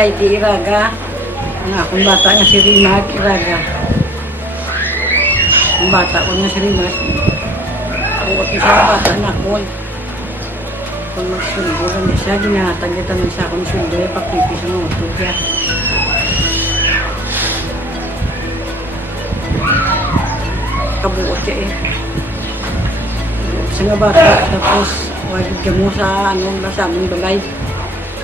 kay Di Iraga. Ang akong bata nga si Rimag Iraga. Ang bata ko nga si Rimag. Buot niya sa bata na ko. Kung magsulbo lang siya, ginatagita man siya akong sulbo, papipi sa mga utod niya. Kabuot siya eh. Sa nga bata, tapos wagid ka mo sa sa aming balay.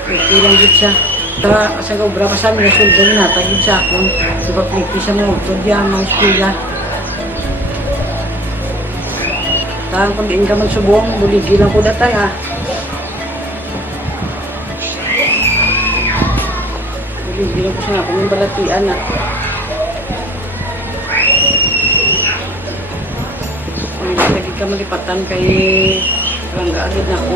Okay lang din siya. Sa obra pa sa amin, sulbo ginatagid sa akong, papipi sa mga utod niya, mga estila. Tahan kung diin ka magsubong, buligi lang ko datay ha. Buligi lang ko sa akong yung balatian ha. Lagi ka malipatan kay Rangga agad na ako.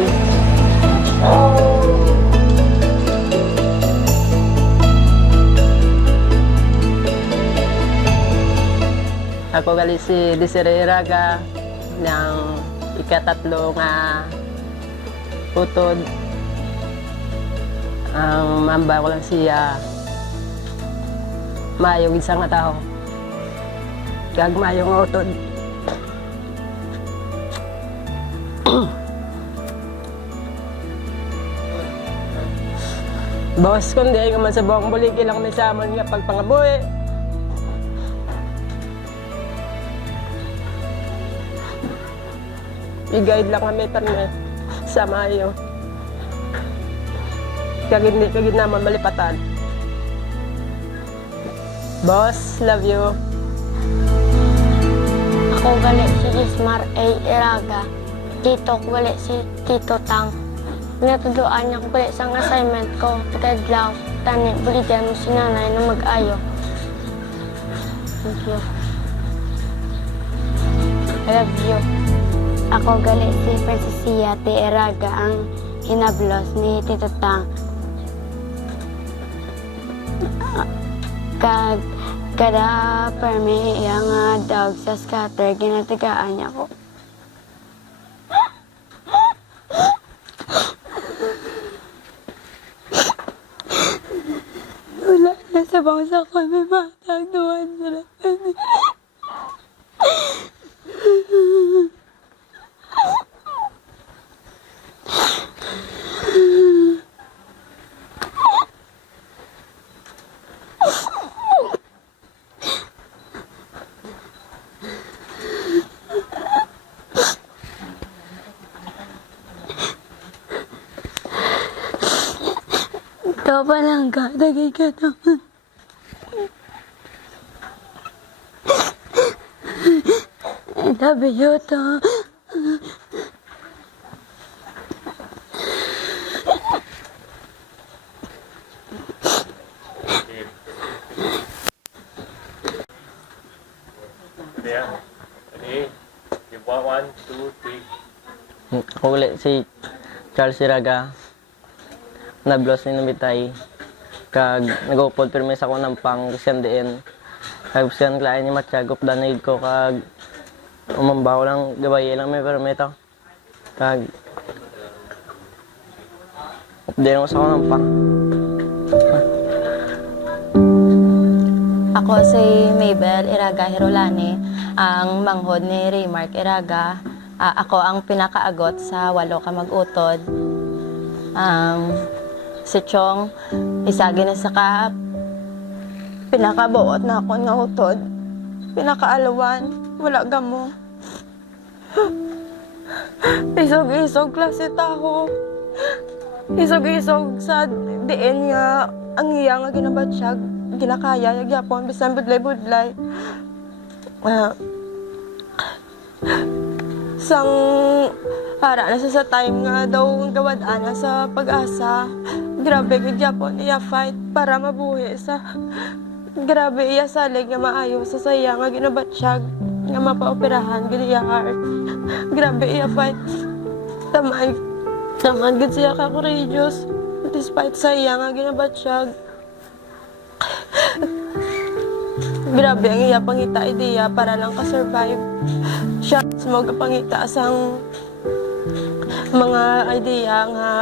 Ako gali si Desiree Iraga ng ikatatlo nga utod. Ang mamba ko lang siya mayong isang nga tao. Kag mayong utod. Boss, kundi ay nga man sa buong buliki lang ni Samon nga pagpangabuhi. I-guide lang kami tarne sa mayo. Kagid naman malipatan. Boss, love you. Ako gali si Ismar A. Iraga. Tito ko gali si Tito Tang. Pinatuduan niya ko gali sa assignment ko. Pagkadlaw, tani, buligyan mo si nanay na mag-ayo. Thank you. I love you. Ako gali si Francesilla T. Iraga, ang hinablos ni Tito Tang. Kada permi yang dog sa scatter, ginatigaan niya ko. Wala na sa bangsa ko, may matag doon sila. Ikaw pa lang ka, tagay ka naman. I love you to. One, two, three. Ako ulit si Charles Iraga. Nablos ni Namitay. Kag nag-upod permis ako ng pang siyandiin. Kag siyan klain ni Matsyagop danay ko kag umambaw lang gabay lang may permito. Kag update ko sa ako ng pang. Ako si Mabel Iraga Hirolani, ang manghod ni Raymark Iraga. Ako ang pinakaagot sa 8 ka mag-utod. Si Chong, isagi na sa kaap. Pinakabuot na ako nga utod. Pinakaalawan, wala gamo. Isog-isog klase taho. Isog-isog sa diin nga ang iya nga ginabatsyag. Ginakaya, nagyapon, bisan budlay-budlay. Sang para na sa time nga daw gawadaan na sa pag-asa. Grabe gyapon iya fight para mabuhi sa. Grabe iya salig nga maayo sa saya nga ginabatsyag nga mapaoperahan gid iya heart. Grabe iya fight. Tamad gid siya ka courageous despite sa iya nga ginabatsyag. Grabe ang iya pangita ideya para lang ka-survive. Siya mo pangita sang mga ideya nga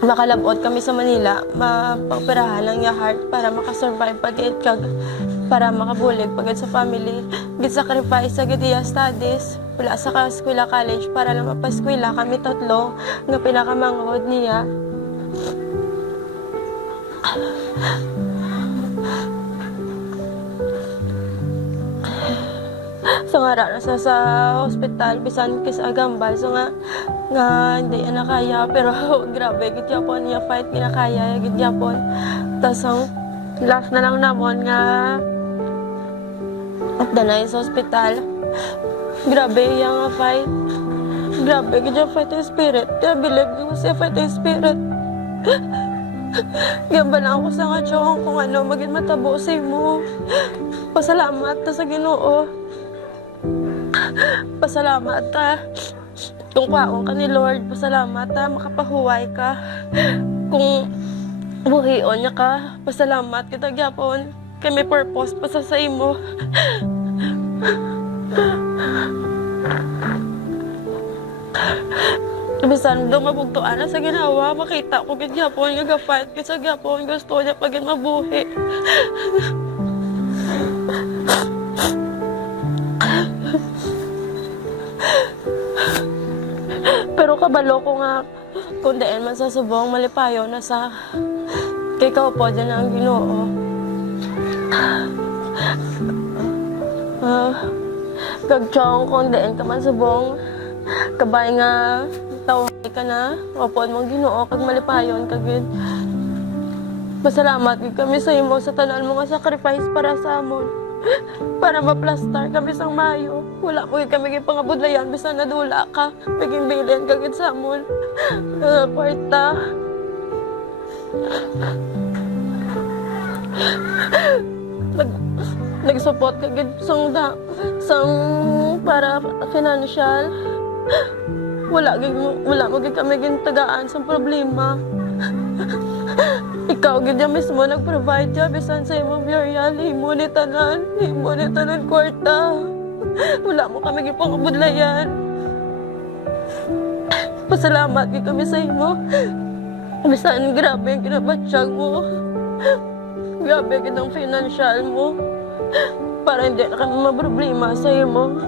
makalabot kami sa Manila, mapaperahan lang yung heart para makasurvive pagit kag para makabulig pagit sa family. Gid-sacrifice sa gid iya studies. Wala sa eskwela college para lang mapaskwela kami tatlo nga pinakamangod niya. So nga ra sa hospital bisan kis agambal so nga hindi na kaya pero grabe gid yapon niya fight kinakaya gid yapon. Tas ang last na lang namon nga danay sa hospital. Grabe yang fight. Grabe gid yung fighting spirit. I believe ko sa fighting spirit. Gamba na ako sa nga chong kung ano maging matabo sa imo. Pasalamat ta sa Ginoo. Pasalamat ta kung kwaon ka ni Lord. Pasalamat ta makapahuway ka. Kung buhion niya ka, pasalamat kita gyapon. Kay may purpose pa sa imo. Bisan daw mabugtuan na sa ginawa, makita ko gid gyapon nga ga-fight gid sa gyapon gusto niya pagin mabuhi. Pero kabalo ko nga kung daan man sa subong malipayo na sa kay kaupo dyan ang Ginoo. Kagchong kung daan ka man subong kabay nga tawag ka na upod mong Ginoo kag malipayon kagid. Pasalamat gid kami sa imo sa tanan mo nga sacrifice para sa amon. Para maplastar kami sang mayo. Wala mo kami gipangabudlayan bisan nadula ka. Paging bilin kagid sa amon. Kwarta. Nag-support kagid sang para financial. Wala mo gid kami gintagaan sa problema. Ikaw gid mismo nag-provide ya bisan sa imong burial, himo ni tanan kwarta. Wala mo kami gipangabudlayan. Pasalamat gid kami sa imo. Bisan grabe ang kinabatsyag mo. Grabe gid ang financial mo. Para hindi na kami maproblema sa imo.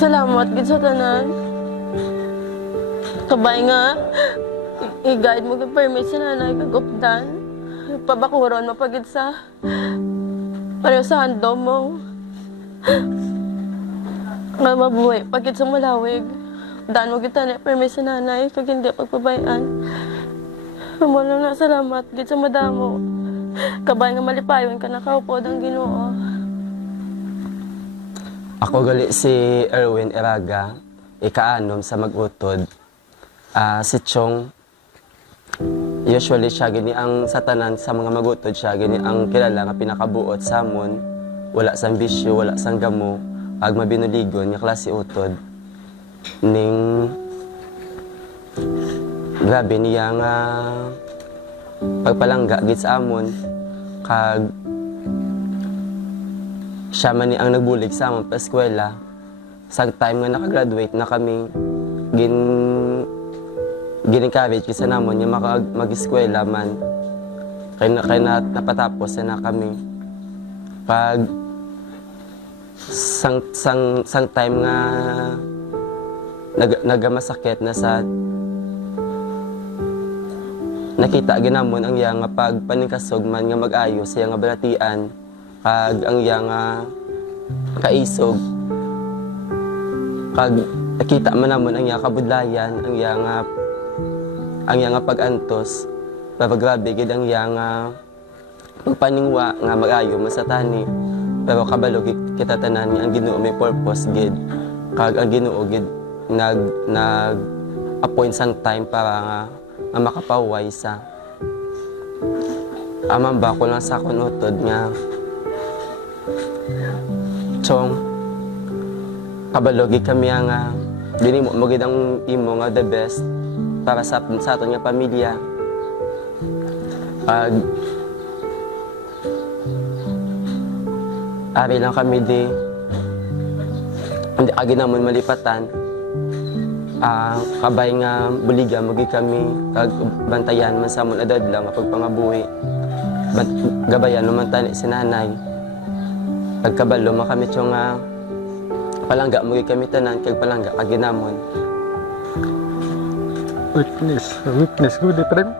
Salamat gid sa tanan. Kabay nga, i-guide mo kang permit si nanay kagupdan. Pabakuron mo pagid sa pareho sa hando mo. Nga mabuhay pagid sa malawig. Daan mo kita na permit si nanay kag hindi pagpabayaan. Mula na salamat gid sa madamo. Kabay nga malipayon ka nakaupod ang Ginoo. Ako gali si Erwin Iraga, ikaanom sa mag-utod. Si Chong, usually siya gini ang satanan sa mga magutod siya gini ang kilala nga pinakabuot sa amon. Wala sang bisyo, wala sang gamo, ag mabinuligon nga klase utod. Ning grabe niya nga pagpalangga gid sa amon kag siya man ni ang nagbulig sa amon pa eskwela. Sa time nga nakagraduate na kami, gin-encourage kasi namon yung mag-eskwela man. Kaya napatapos na kami. Pag sang time nga nagamasakit na sa nakita ginamon ang iya nga pag paningkasog man nga mag-ayos siya nga balatian kag ang iya nga kaisog kag nakita man namon ang iya kabudlayan ang iya nga pag-antos pero grabe gid ang iya nga pagpaningwa nga mag-ayo masatani pero kabalo kita tanan nga ang Ginoo may purpose gid kag ang Ginoo gid nag appoint sang time para nga makapahuway sa amamba ko lang sa akong utod nga Chong kabalo gid kami nga dili mo gid ang imo nga the best para sa aton nga pamilya. Ari lang kami di hindi agi namon malipatan kabay nga buliga magi kami kag bantayan man sa amon adadlaw nga pagpangabuhi. Gabayan naman tani si nanay. Pagkabalo man kami tiyo nga palangga magi kami tanan kag palangga kag ginamon. Weakness ko di friend.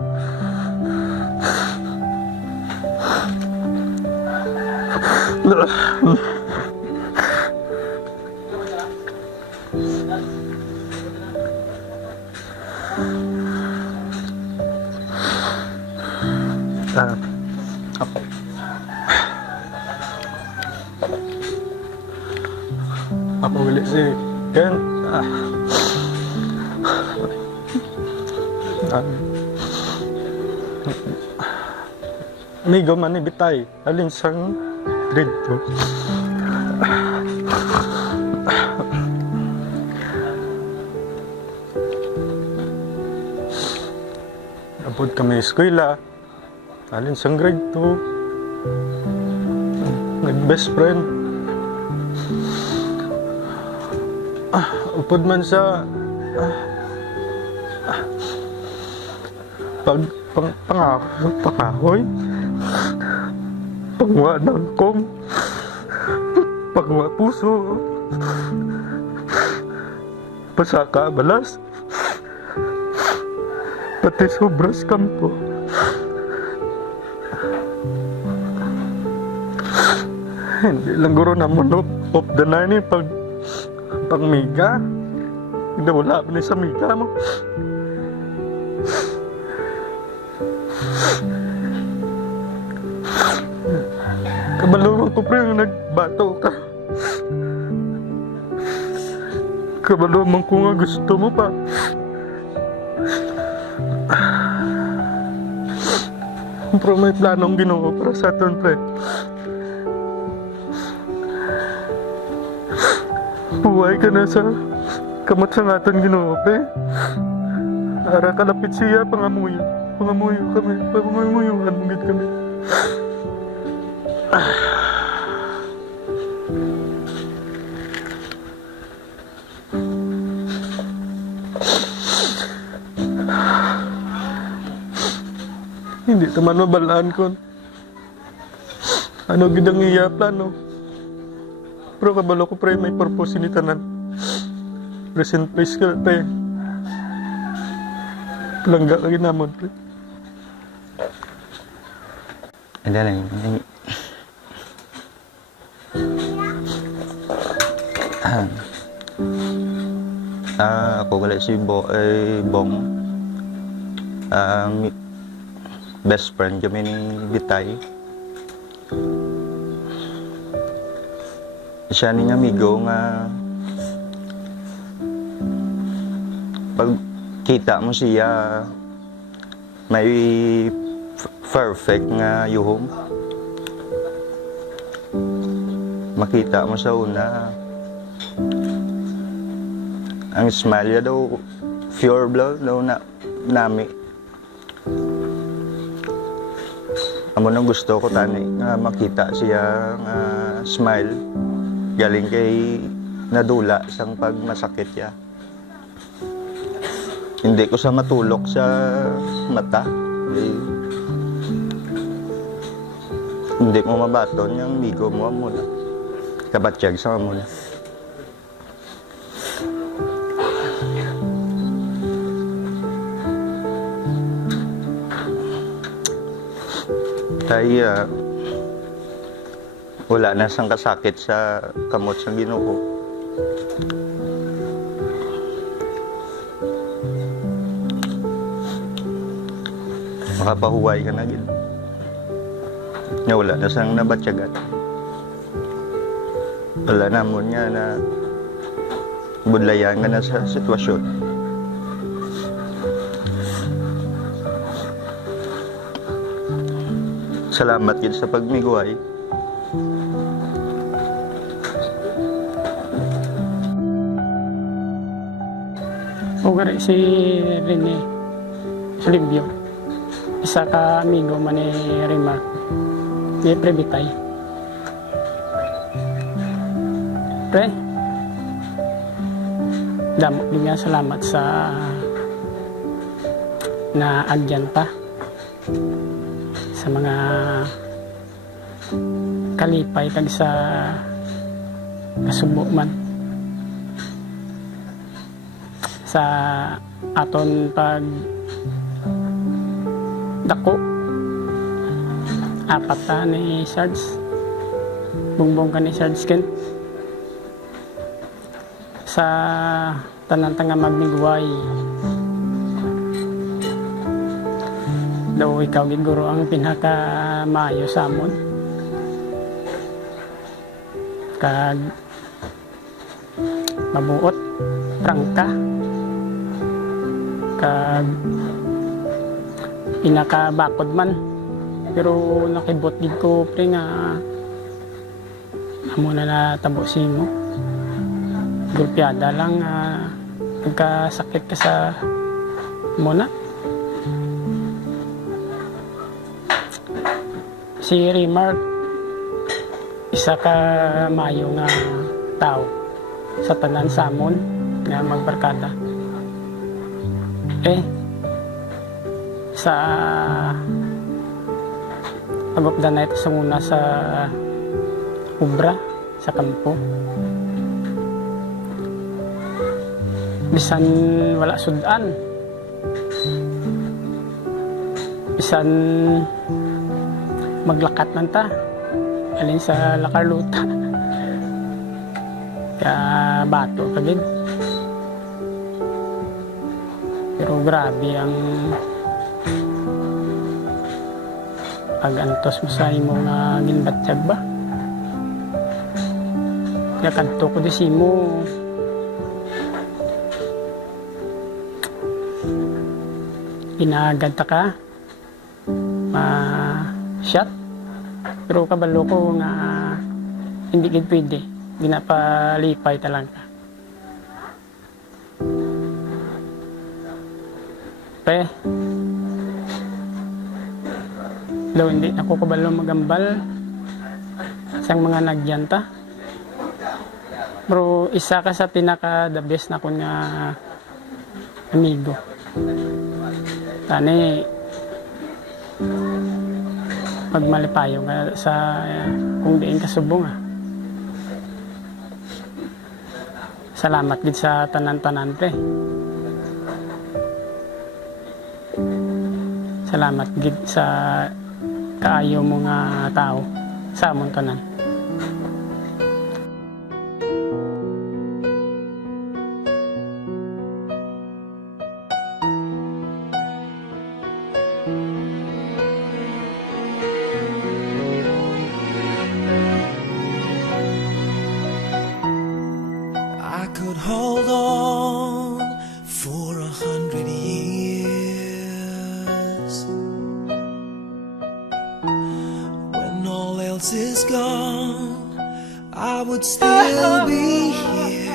Okay. Ako ulit si Ken. Amigo man ni bitay. Alin sang grade 2. Abot kami eskwela. Alin sang grade 2. Nag-best friend. Upod man sa pangahoy. Pangwa ng kong. Pangwa puso. Pasaka balas. Pati sobras kampo. Hindi lang guro naman of the line pang miga. Hindi wala pa ni sa miga mo. Kabalo ko pre yung nagbato ka. Kabalo man ko nga gusto mo pa. Pero may planong Ginoo para sa aton pre. Buhay ka na sa kamot sa aton Ginoo pre. Ara kalapit siya pangamuyo. Pangamuyo kami. Pangamuyuhan mungit kami. Hindi naman mabalaan ko. Ano gidang iya plano. Pero kabalo ko pre may purpose ni tanan. Present place ka pre. Palangga ka ginamon pre. Hindi lang. Ako wala si Bong. Best friend kami ni Bitay. Siya ning amigo nga pag kita mo siya may perfect nga yuhong. Makita mo sa una ang smile niya daw pure blood daw na nami. Amo nang gusto ko tani nga makita siya nga smile galing kay nadula sang pagmasakit niya. Hindi ko sa matulok sa mata. Hindi mo mabaton yung migo mo muna. Kabatsyag sa muna. Kaya wala na sang kasakit sa kamot sa Ginoo. Makapahuway ka na gid. Na wala na sang nabatyagan. Wala na mo nga na budlayan ka na sa sitwasyon. Salamat gid sa pagmiguay. Ugari si Rene Silvio. Isa ka amigo man ni Rimar. Di Prebitay. Pre, damo din nga salamat sa naagyan pa sa mga kalipay kag sa kasubo man sa aton pag dako apat ta ni Sarge bungbong ka ni Sarge Kent sa tanan nga magmigway daw ikaw giguro ang pinaka maayo sa amon kag mabuot prangka kag pinakabakod man pero nakibot gid ko pre nga amo na natabo simo gulpiada lang nagkasakit ka sa muna si Remark isa ka mayo nga tao sa tanan samon nga magbarkada sa pagupdan na ito sa muna sa ubra sa kampo bisan wala sudan bisan maglakat man ta alin sa lakarluta kaya bato kagid pero grabe ang pag-antos mo sa imo nga ginbatsyag ba kaya kanto ko di simo inagad ta ka shot pero kabalo ko nga hindi gid pwede ginapalipay talaga pre daw hindi ako kabalo magambal sang mga nagyanta pero isa ka sa pinaka the best na ko nga amigo tani pagmalipayo nga sa kung diin kasubong salamat gid sa tanan-tanan pre salamat gid sa kaayo mo nga tao sa amon tanan I could hold on for 100 years when all else is gone I would still be here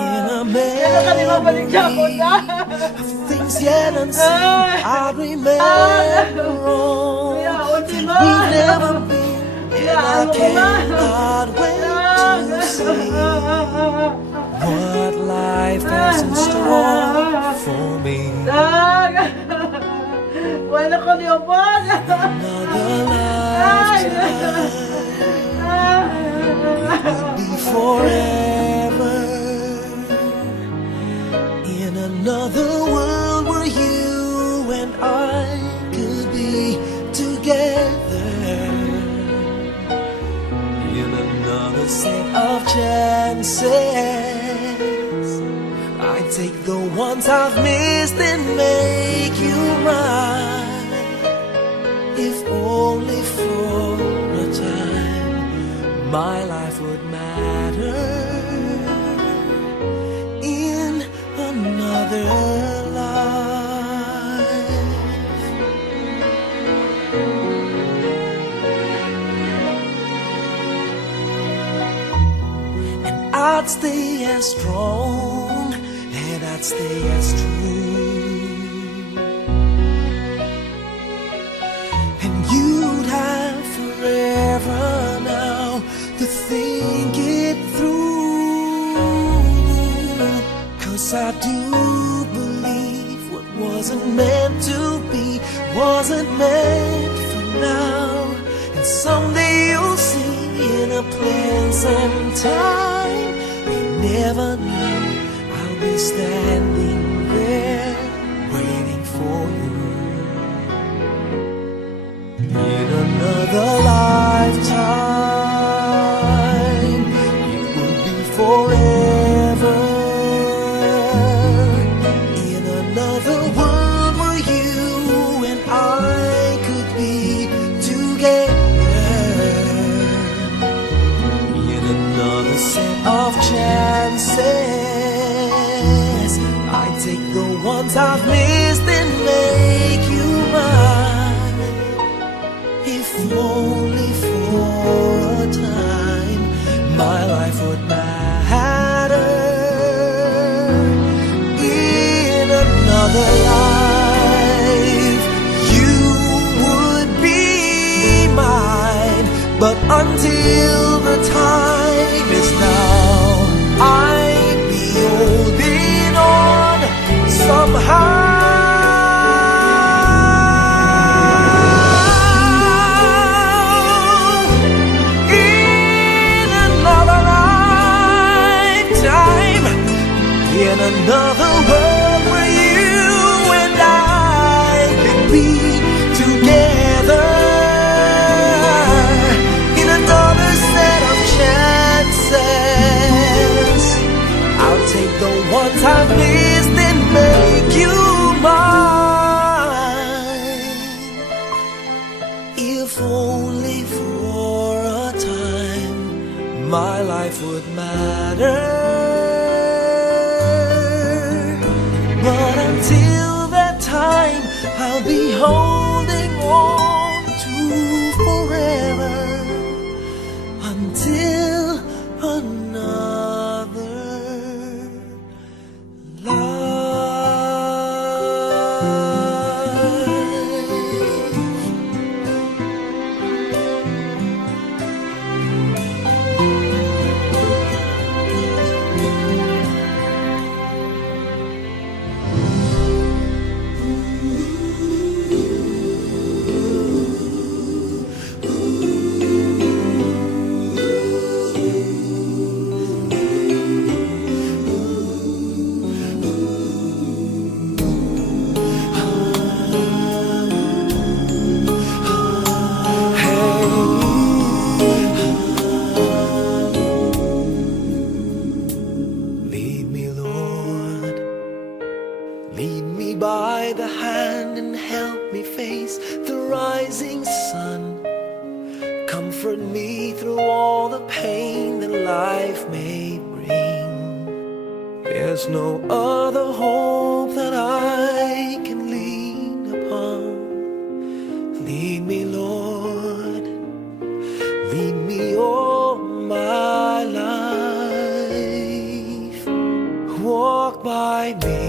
in a memory of things yet unseen I remember all that we've never been and I cannot wait to see what life has in store for me. Another lifetime, it would be forever in another world where you and I could be together. Another set of chances I'd take the ones I've missed and make you mine if only for a time my life would matter in another life. I'd stay as strong and I'd stay as true, and you'd have forever now to think it through. wasn't meant to be, wasn't meant for now. And someday you'll see in a pleasant time. We never knew I'll be standing there waiting for you. In another lifetime, it would be forever. In another world where you and I could be together. In another set of chances, I take the ones I've missed and make you mine. If only for a time, my life would matter. In another life, you would be mine. But until the time is now, I'd be holding on somehow. In another world where you and I could be together. In another set of chances, I'll take the ones I've missed and make you mine. If only for a time, my life would matter. But until that time, I'll be holding on to forever. Until another lead me, Lord. Lead me by the hand and help me face the rising sun. Comfort me through all the pain that life may bring. There's no other hope that I can lean upon. Lead me, Lord. Lead me all my life. Walk by me.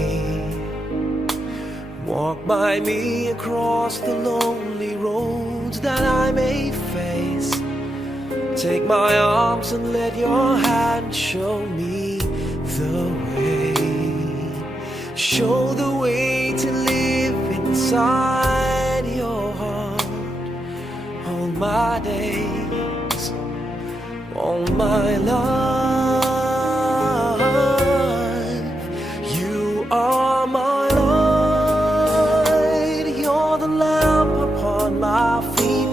Walk by me across the lonely roads that I may face. Take my arms and let your hand show me the way. Show the way to live inside your heart. All my days, all my life, you are my light. You're the lamp upon my feet.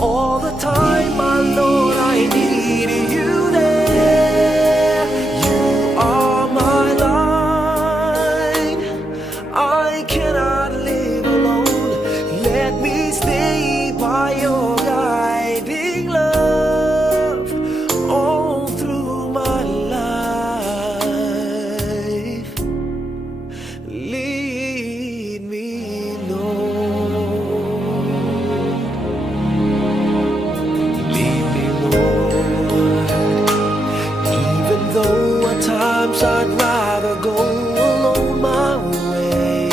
All the time, my Lord, I need you there. You are my light. I cannot live alone. Let me stay by your guiding love all through my life. Lead me, Lord. Lead me, Lord. Even though at times I'd rather go alone my way,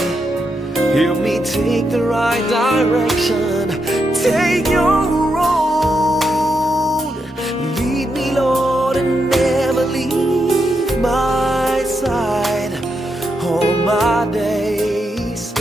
help me take the right direction. Take your road. Lead me, Lord, and never leave my side. All my days,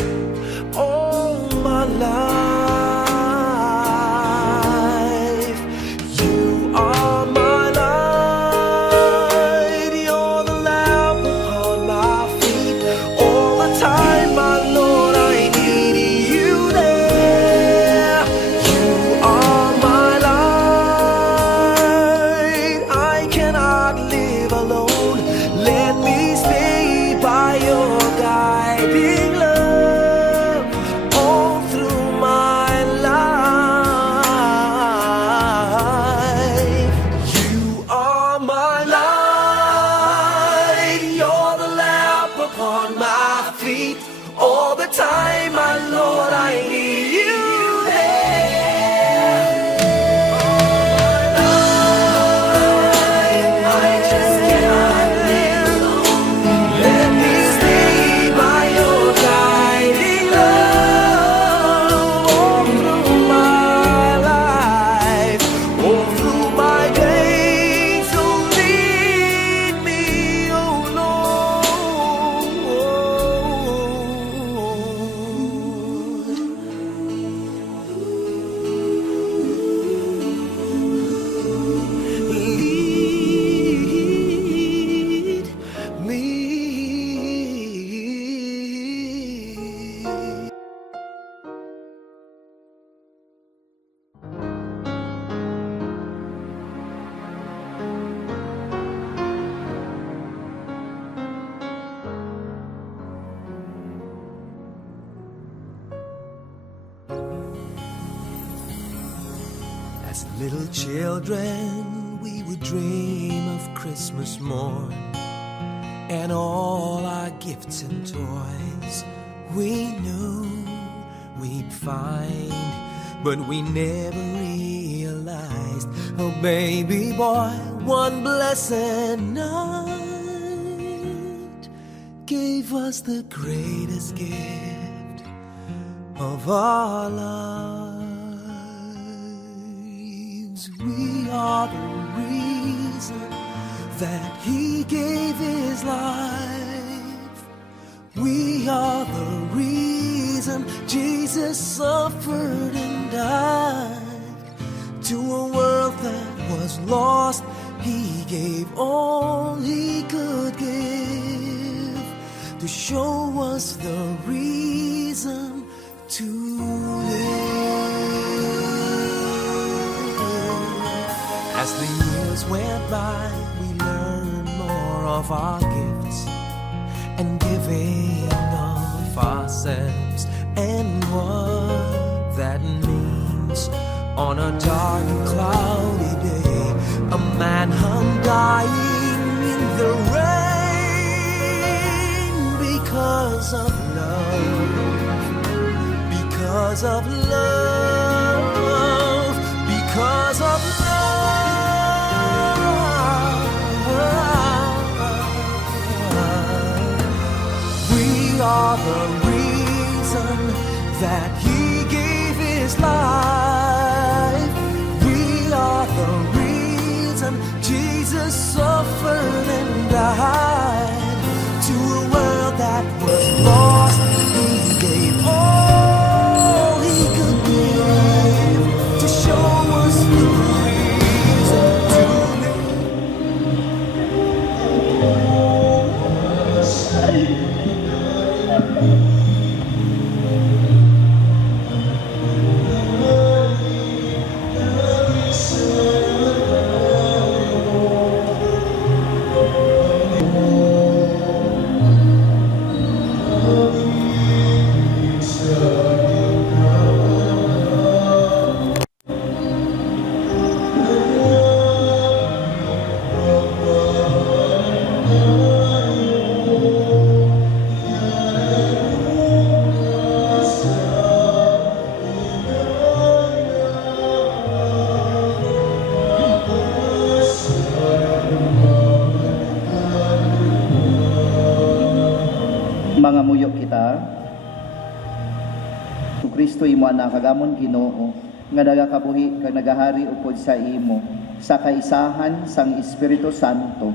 As little children, we would dream of Christmas morn and all our gifts and toys we knew we'd find, but we never realized, oh baby boy, one blessed night gave us the greatest gift of our lives. We are the reason that he gave his life. We are the reason Jesus suffered and died. To a world that was lost, he gave all he could give to show us the reason to live. As the years went by, we learned more of our gifts and giving of ourselves and what that means. On a dark and cloudy day, a man hung dying in the rain because of love, because of love, because of love. We are the reason that he gave his life. The reason Jesus suffered and died. To a world that was lost, he gave all he could give to show us the reason to mga muyo kita. Su Kristo imo anak kagamon Ginoo nga nagakabuhi kag nagahari upod sa imo sa kaisahan sang Espiritu Santo,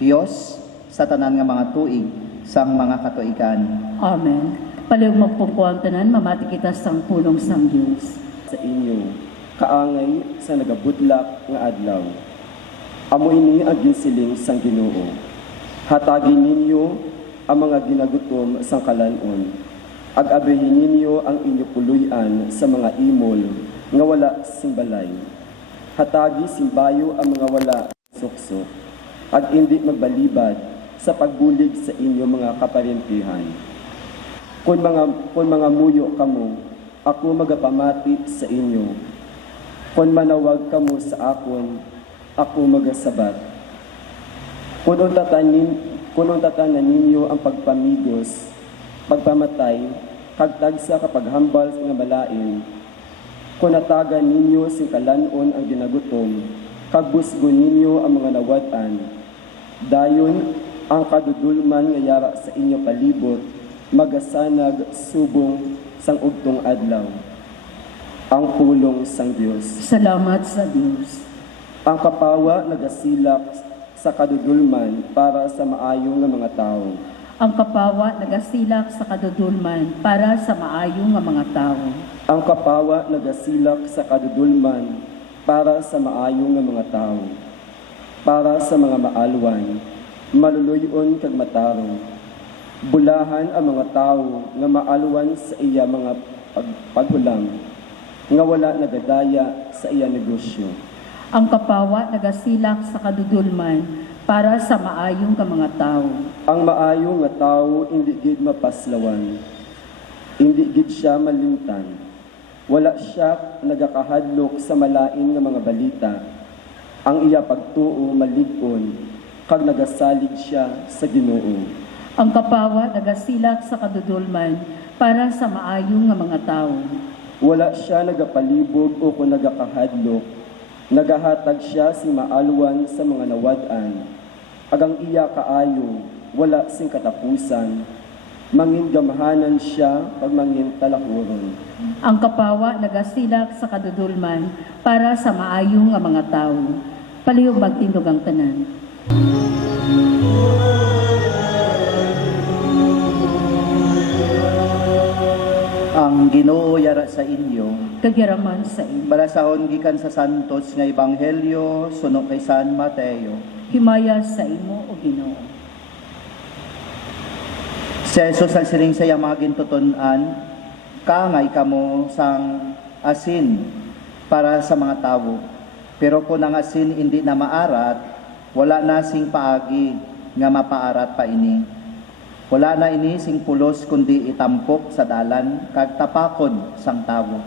Dios sa tanan nga mga tuig sang mga katuigan. Amen. Paliw magpupuang tanan, mamati kita sang pulong sang Dios. Sa inyo, kaangay sa nagabutlak nga adlaw. Amo ini ang ginsiling sang Ginoo. Hatagin ninyo ang mga ginagutom sang kalanon. Ag-abrihin ninyo ang inyo puluyan sa mga imol nga wala simbalay. Hatagi simbayo ang mga wala suksok. Ag indi magbalibad sa pagbulig sa inyo mga kaparintihan. Kung mga muyo kamo, ako magapamati sa inyo. Kung manawag kamo sa akon, ako magasabat. Kung tatanan ninyo ang pagpamigos, pagpamatay, kagtagsa kapaghambal nga balain, kung natagan ninyo sing kalanon ang ginagutom, kagbusgon ninyo ang mga nawatan, dayon ang kadudulman nga yara sa inyo palibot, magasanag subong sang ugtong adlaw. Ang pulong sang Dios. Salamat sa Dios. Ang kapawa nagasilak sa kadudulman para sa maayong nga mga tao. Ang kapawa nagasilak sa kadudulman para sa maayong nga mga tao. Ang kapawa nagasilak sa kadudulman para sa maayong nga mga tao. Para sa mga maalwan, maluluyon kag matarong. Bulahan ang mga tao nga maalwan sa iya mga paghulam, nga wala nagadaya sa iya negosyo. Ang kapawa nagasilak sa kadudulman para sa maayong ka mga tao. Ang maayong nga tao hindi gid mapaslawan, hindi gid siya malimtan, Wala siya nagakahadlok sa malain nga mga balita. Ang iya pagtuo malig-on, kag nagasalig siya sa Ginoo. Ang kapawa nagasilak sa kadudulman para sa maayo nga mga tao. Wala siya nagapalibog o kung nagakahadlok. Nagahatag siya si maalwan sa mga nawad-an. Agang iya kaayo, wala sing katapusan. Mangin gamahanan siya pag mangin talahuron. Ang kapawa nagasilak sa kadudulman para sa maayo nga mga tao. Palihog magtindog ang tanan. Ang Ginoo yara sa inyo. Kagyaraman sa inyo. Balasahon gikan sa Santos nga Ebanghelyo suno kay San Mateo. Himaya sa imo o Ginoo. Si Jesus ang siring sa iyang mga gintuton-an, kangay kamo sang asin para sa mga tao. Pero kung ang asin hindi na maarat, wala na sing paagi nga mapaarat pa ini. Wala na ini sing pulos kundi itampok sa dalan kag tapakon sang tawo.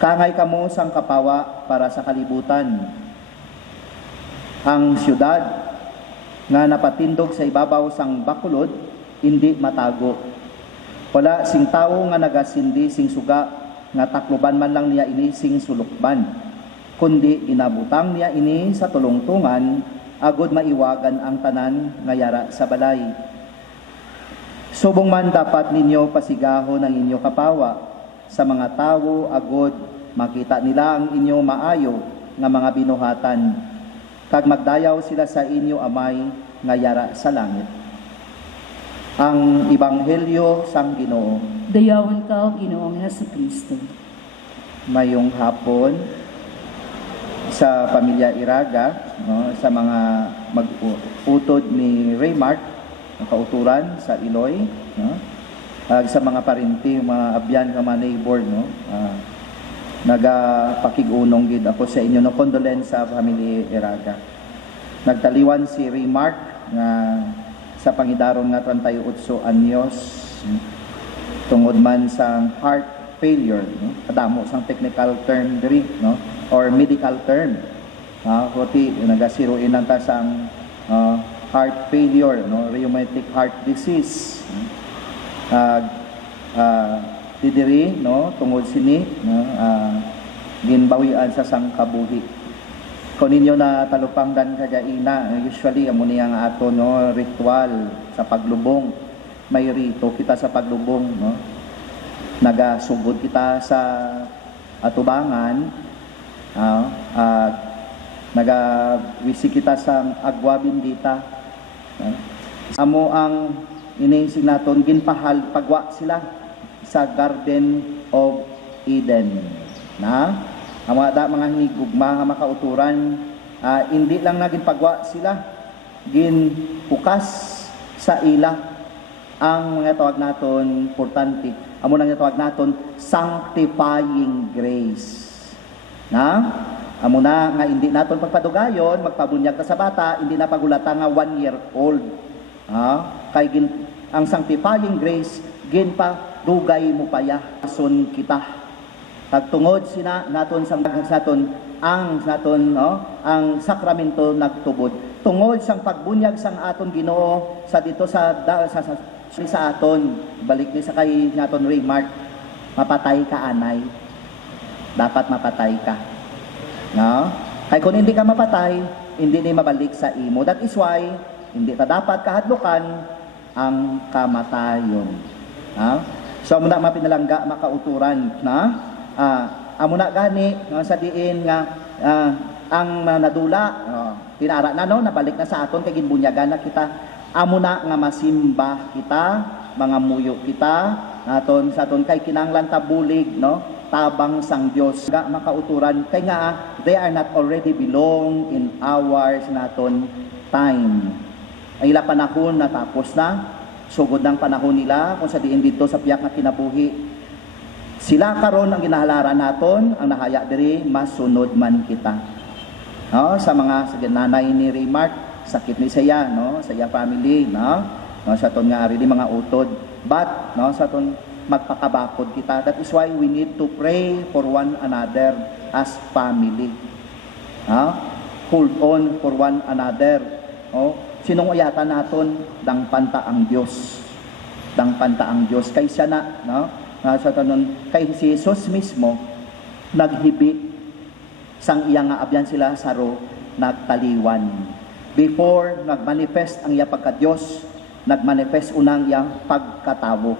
Kangay kamo sang kapawa para sa kalibutan. Ang syudad nga napatindog sa ibabaw sang bakulod hindi matago. Wala sing tawo nga nagasindi sing suga nga takloban man lang niya ini sing sulukban, kundi ginabutang niya ini sa tulungtungan agod maiwagan ang tanan nga yara sa balay. Subong man dapat ninyo pasigahon ang inyo kapawa sa mga tawo agod makita nila ang inyo maayo nga mga binuhatan kag magdayaw sila sa inyo amay nga yara sa langit. Ang Ebanghelyo sang Ginoo. Dayawan ka o Ginoong Jesucristo. Mayong hapon sa pamilya Iraga, no, sa mga mag-utod ni Raymark, ang kauturan sa Iloy, no, sa mga parinti, mga abyan, mga neighbor, no, nagapakig-unong gid ako sa inyo, no, condolence sa pamilya Iraga. Nagtaliwan si Raymark nga sa pangidaron nga 38 anyos tungod man sa heart failure, no? Kadamo sang technical term diri, no, or medical term. Kuti nagasiruin nanta sang heart failure, no, rheumatic heart disease. Didiri, no, tungod sini, no, ginbawian sa sang kabuhi. Kung ninyo na talupangdan kagaina, usually amo niya nga ato, no, ritual sa paglubong. May rito kita sa paglubong, no. Nagasugod kita sa atubangan, nagawisi kita sa agwa bindita. Amo ang inisig naton ginpahal pagwa sila sa Garden of Eden, na ang mga hinigugma nga makauturan, hindi lang naging pagwa sila, ginpukas sa ila ang mga tawag naton importante, amo nang tawag naton sanctifying grace. Na amo na nga hindi naton pagpadugayon, magpabunyag ta sa bata, hindi na pagulata nga 1 year old. Kay ang sanctifying grace ginpa dugay mo paya son kita. Tagtungod sina naton sang naton ang naton, no, ang sakramento nagtubod tungod sang pagbunyag sang aton Ginoo sa dito sa aton balik ni sa kay naton Raymark, mapatay ka anay, dapat mapatay ka, no, kay kung hindi ka mapatay hindi ni mabalik sa imo. That is why hindi ta dapat kahadlukan ang kamatayon. So amo na mapinalangga makauturan, na amo na gani, no, sa diin nga ang nadula, tinara na, no, nabalik na sa aton kay ginbunyagan na kita. Amo na nga masimba kita, mga muyo kita naton sa aton kay kinahanglan ta bulig, no, tabang sang Dios ga makauturan kay nga they are not already belong in ours naton time. Ay ila panahon natapos na, sugod ng panahon nila kung sa diin dito sa piyak nga kinabuhi. Sila karon ang ginahalaran naton, ang nahaya diri masunod man kita. No, sa mga sa nanay ni Raymark, sakit ni saya, no, sa iya family, no, sa ton nga ari di mga utod. But no, sa ton magpakabakod kita. That is why we need to pray for one another as family. Hold on for one another. Sinong uyatan naton? Dang panta ang Diyos. Dang panta ang Diyos. Kay siya na, sa tanon, kay si Jesus mismo, naghibi, sang iya nga abyan sila saro, nagtaliwan. Before nagmanifest ang iya pagka-Diyos, nagmanifest unang iyang pagkatawo.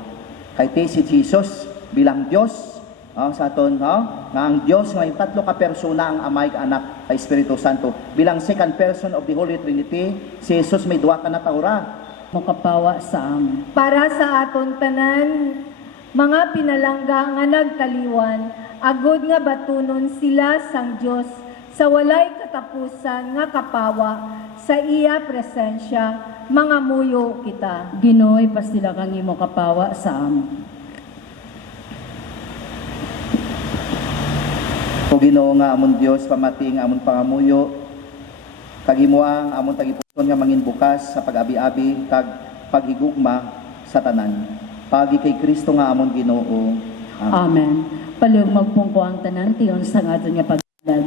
Kay ti si Jesus bilang Diyos, sa aton, nga ang Diyos nga yung tatlo ka persona ang Amay, Anak, kay Espiritu Santo. Bilang second person of the Holy Trinity, si Jesus may duwa ka na taura. Mokapawa sa amin. Para sa aton tanan, mga pinalangga nga nagtaliwan, agod nga batunon sila sang Dios sa walay katapusan nga kapawa sa iya presensya, mga muyo kita. Ginoy pastila kang imo kapawa sa amin. O Ginoo nga amon Dios, pamati nga amon pangamuyo, kagimuang amon tagipuson nga mangin bukas sa pag-abi-abi kag paghigugma sa tanan. Pagi kay Kristo nga amon Ginoo. Amen. Palihog magpungko ang tanan tiyon sa aton nga pagdad.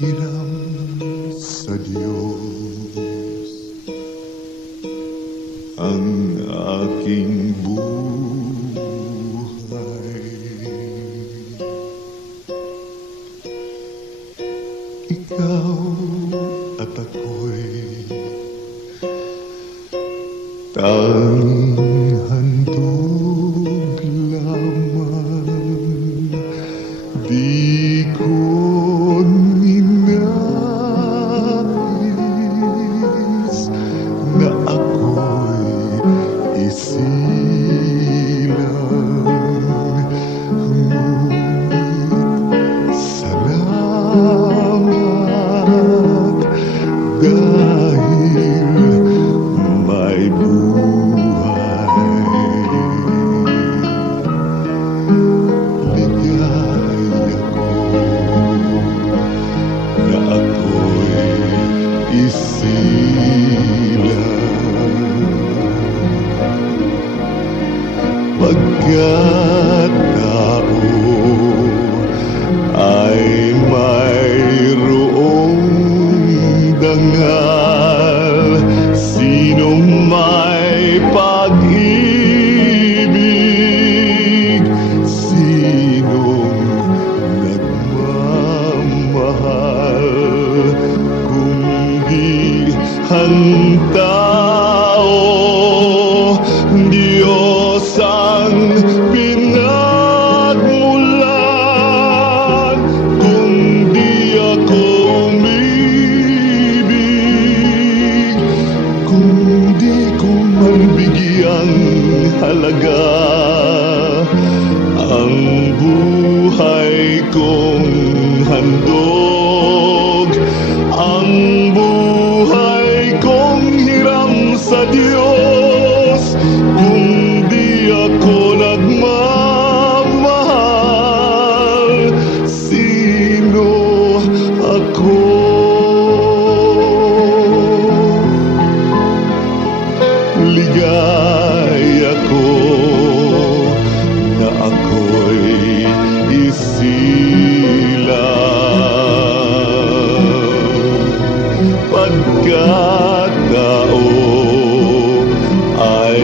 Hiram sa Diyos ang aking buhay. Ikaw at ako'y tanging handog lamang. Di ko ninais na ako'y isilang. Ngunit salamat dahil may buhay. Ligaya ko na ako'y isilang. Pagkat tao ay mayroong dangal, sinong may pag-ibig, sinong nagmamahal, kung di hantao, Diyos ang pinagmulan. Kung di ako umibig, kung di ko man bigyang halaga ang buhay kong handog, ang buhay kong hiram sa Diyos. Kung di ako nagmamahal, sino ako? ligaya ko na ako'y isilang pagkatao ay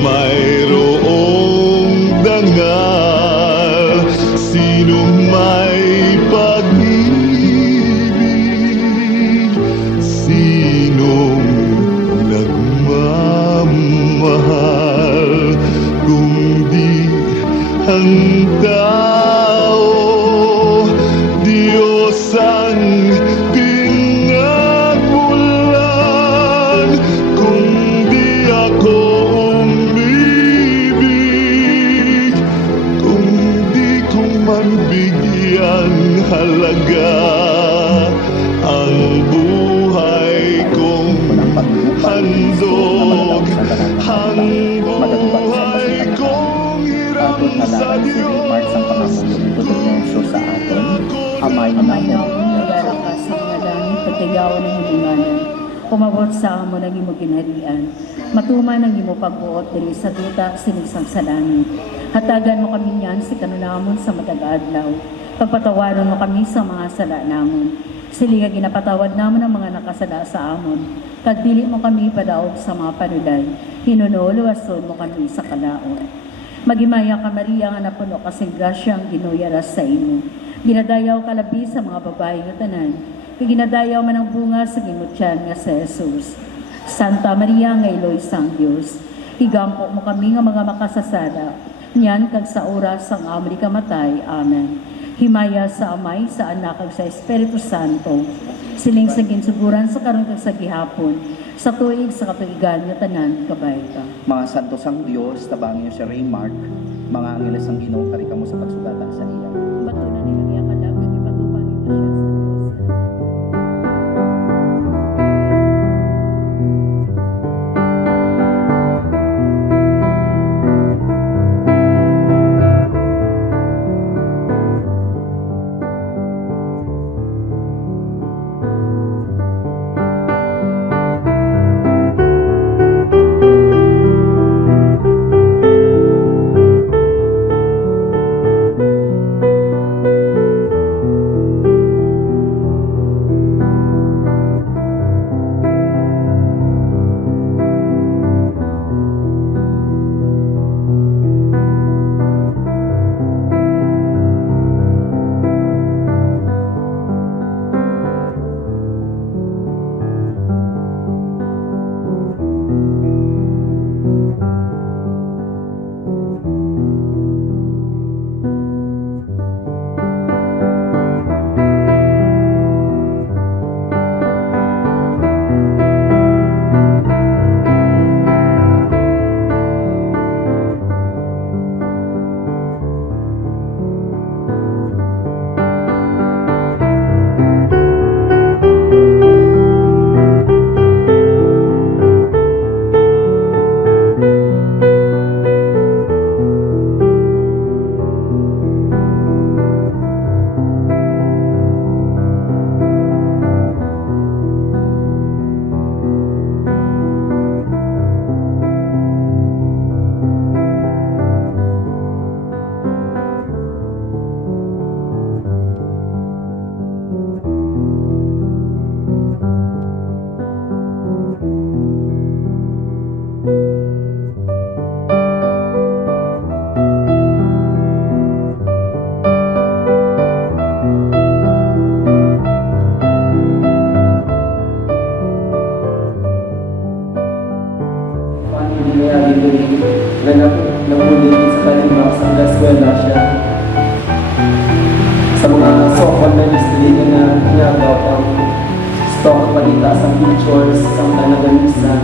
mayroong dangal. Sinong may pag-ibig, sinong nagmamahal, kung di ang tao, Diyos ang pinagmulan. Kung di ako umibig, kung di ko man bigyan halaga ang buhay kong handog, ang buhay kong hiram sa Diyos. Sa aton, Amay namin, nagarakas sa mga langit, pagkagawa ng hilinganan, kumabot sa amo ng imo ginharian, matuman ang imo pagbuot diri sa duta sinisang sa langit. Hatagan mo kami niyan si kanunamon sa matag-adlaw, pagpatawaron mo kami sa mga sala namon. Sili nga ginapatawad namon ang mga nakasala sa amon, kagdili mo kami padaog sa mga panuday, hinuno luwason mo kami sa kalaot. Magimaya ka Maria nga napuno kasing grasya ang ginuyaras sa imo. Ginadayaw ka labi sa mga babae nga tanan, kay ginadayaw man ang bunga sa gimutyan nga sa Jesus. Santa Maria nga Iloy sang Dios, higampo mo kami nga mga makasasala, niyan kag sa oras sang amri kamatay. Amen. Himaya sa Amay, sa Anak kag sa Espiritu Santo, siling sa ginsuguran sa karon kag sa gihapon, sa tuig sa katuigan nga tanan kabayta. Mga santo sang Dios, tabangin niyo si Raymark, mga angeles ang Ginoo, kari kamo sa pagsugata sa iya. Batunan nila niya kalag, kag ipatupangin niya siya sa Diyos. nahuli sa kanyang sa eskwela siya. Sa mga so-called na listening na nagaw ang stock balita sa pictures, sa mga nagamisa.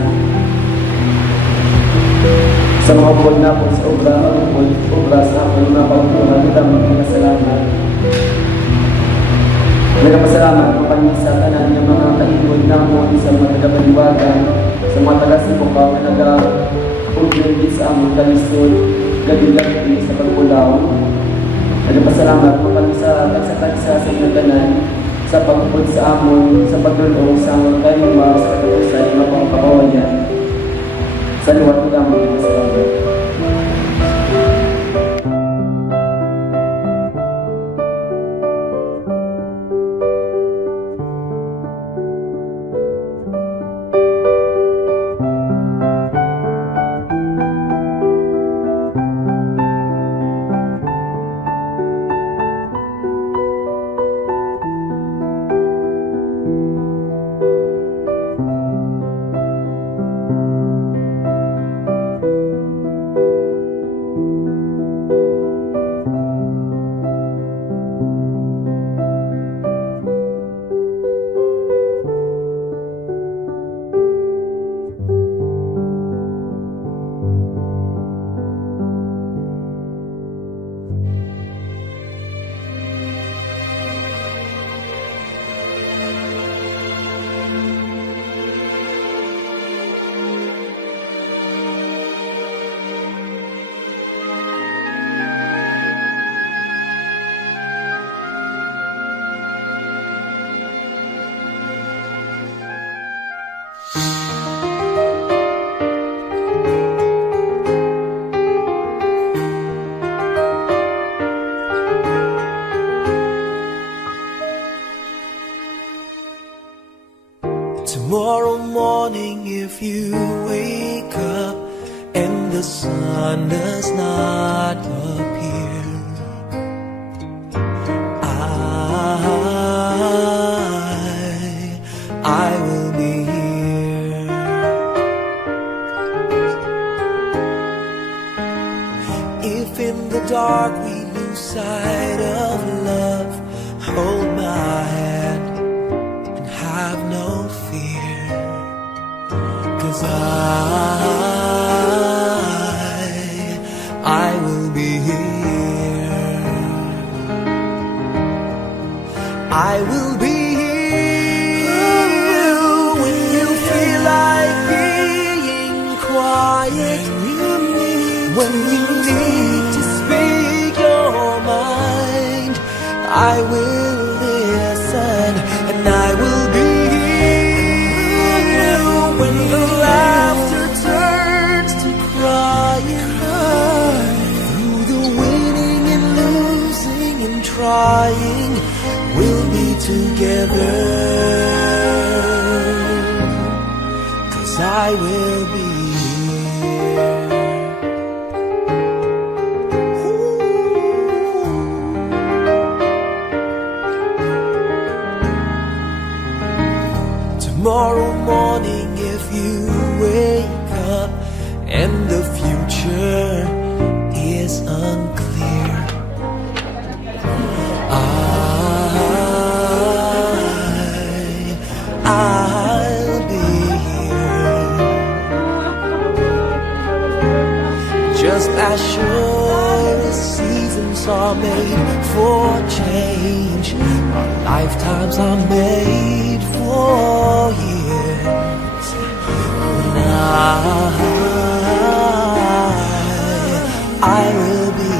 Sa mga upod na po sa obra sa akin, mga pagpura nila magpinasalamat. Nagpasalamat po kami sa tanan ng mga kaibod na po sa mga nagabaliwagan, sa mga taga-sipukaw na nag-upload sa among kalisod, gabi-gabi sa pagpulaw. Nagpasalamat po kami sa tagsa-tagsa sa inyong tanan, sa pagpupod sa amon, sa pagdulong sa mga kalimang sa katusay, mga pangkabawayan. Sa luwat ko lang mga salamat. Tomorrow morning, if you wake up and the sun does not appear, I will be here. If in the dark we lose sight of love, hold my hand and have no fear, 'cause I will be here. I will be here when you feel like being quiet, when you need to speak your mind. I will listen and I will be here when the laughter turns to crying. Through the winning and losing and trying, we'll be together, 'cause I will be here. Tomorrow morning, if you wake up and the future is unclear, I'll be here. Just as sure as seasons are made for change, our lifetimes are made for years. And I will be here.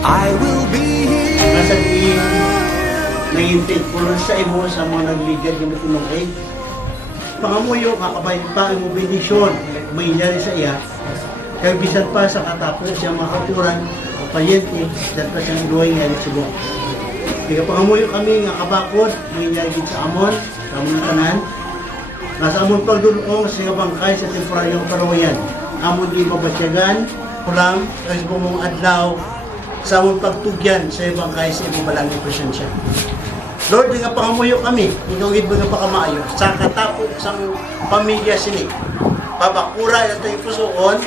I will be here. Masabihin, naging po sa imo sa mga nagligad ng matinong pangamuyo kakabay pa ang bendisyon mangyayari sa iya, kaya bisan pa sa katapos siya makaturan o palyente dahil pa siyang iluhay nga nagsubo. Kaya pangamuyo kami nga kabakod mangyayari sa amon, sa amon tanan, nasa amon pagdulong sa bangkay sa temporaryong parawayan. Amon di mabatyagan, kulang, kasi mong adlaw, sa amon pagtugyan sa bangkay sa ibabalang presensya. Lord, nga pangamuyo kami, ikaw gid mga pakamaayo, sa katapos sang pamilya sini. Pabakura ito yung pusoon,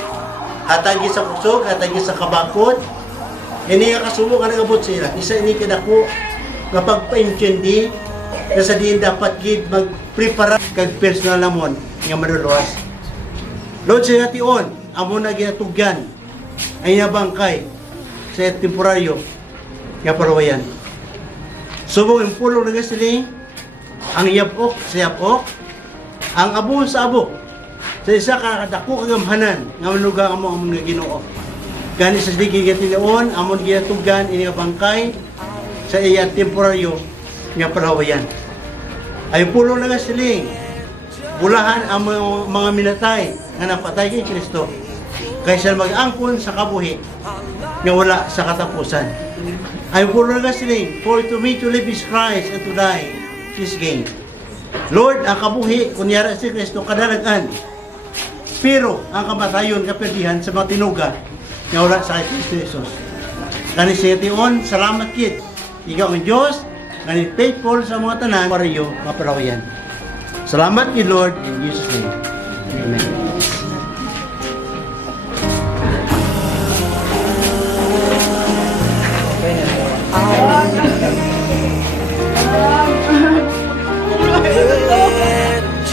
hatagi sa kusog, hatagi sa kabakod, ini nga kasubo nga nagabot sila. Isa ini kinako, nga pagpa-intindi, na sa diin dapat gid mag-prepara kag personal namon, nga maduluwas. Lord, sa tion, amo na ginatugyan, ay nabangkay, sa temporaryo, nga parawayan. Subong yung pulo na siling, ang yapok sa yapok, ang abo sa abo. Sa isa ka dako kagamhanan, nga manuga mo ang mga Ginoo. Gani sa sige gatilaon, amon ginatugan ini nga bangkay sa iya temporaryo nga parawayan. Ay pulo na siling, bulahan ang mga minatay nga napatay kay Kristo kaysa mag-angkon sa kabuhi nga wala sa katapusan. I'm listening, for to me to live is Christ and to die is gain. Lord, ang kabuhi, kunyara si Kristo, kadalagan. Pero ang kamatayon, kaperdihan sa mga tinuga nga wala sa kay Kristo Jesus. Kani siya tion, salamat kit. Ikaw ang Diyos, kani faithful sa mga tanan, para iyo, maparawayan. Salamat kit, Lord, in Jesus' name. Amen.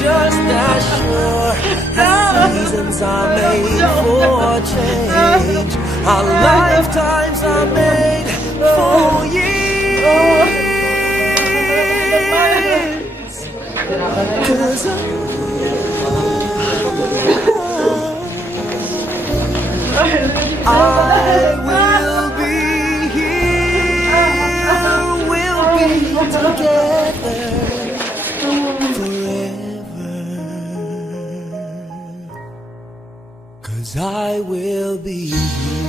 Just as sure as seasons are made for change, our lifetimes are made for years. 'Cause I will be here, we'll be together forever. 'Cause I will be here.